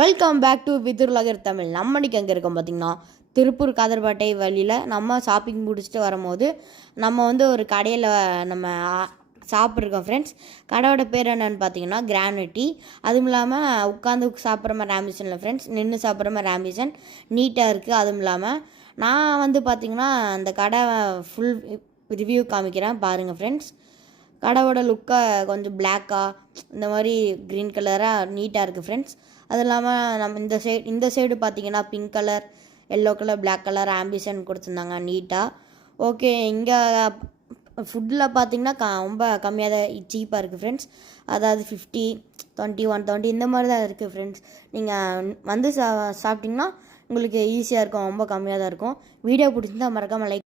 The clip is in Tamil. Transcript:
வெல்கம் பேக் டு விதுர்லகர் தமிழ். நம்ம இன்றைக்கி எங்கே இருக்கோம் பார்த்திங்கன்னா, திருப்பூர் காதர்பேட்டை வழியில் நம்ம ஷாப்பிங் முடிச்சுட்டு வரும்போது நம்ம ஒரு கடையில் நம்ம சாப்பிட்ருக்கோம் ஃப்ரெண்ட்ஸ். கடையோட பேர் என்னென்னு பார்த்தீங்கன்னா கிரானிட்டி. அதுவும் இல்லாமல் உட்காந்து சாப்பிட்ற மாதிரி ஆம்பிஷன் இல்லை ஃப்ரெண்ட்ஸ், நின்று சாப்பிட்ற மாதிரி ஆம்பிஷன் நீட்டாக இருக்குது. அதுவும் இல்லாமல் நான் பார்த்திங்கன்னா அந்த கடை ஃபுல் ரிவ்யூ காமிக்கிறேன் பாருங்கள் ஃப்ரெண்ட்ஸ். கடையோட லுக்கை கொஞ்சம் பிளாக்காக இந்த மாதிரி க்ரீன் கலராக நீட்டாக இருக்குது ஃப்ரெண்ட்ஸ். அது இல்லாமல் நம்ம இந்த சைடு பார்த்திங்கன்னா pink colour, yellow colour, black colour ஆம்பிஷன் கொடுத்துருந்தாங்க நீட்டாக. ஓகே, இங்கே ஃபுட்டில் பார்த்திங்கன்னா ரொம்ப கம்மியாக தான் சீப்பாக இருக்குது ஃப்ரெண்ட்ஸ். அதாவது 50, 20, 120 இந்த மாதிரி தான் இருக்குது ஃப்ரெண்ட்ஸ். நீங்கள் சாப்பிட்டிங்கன்னா உங்களுக்கு ஈஸியாக இருக்கும், ரொம்ப கம்மியாக தான் இருக்கும். வீடியோ பிடிச்சிருந்தா மறக்காமல் லைக்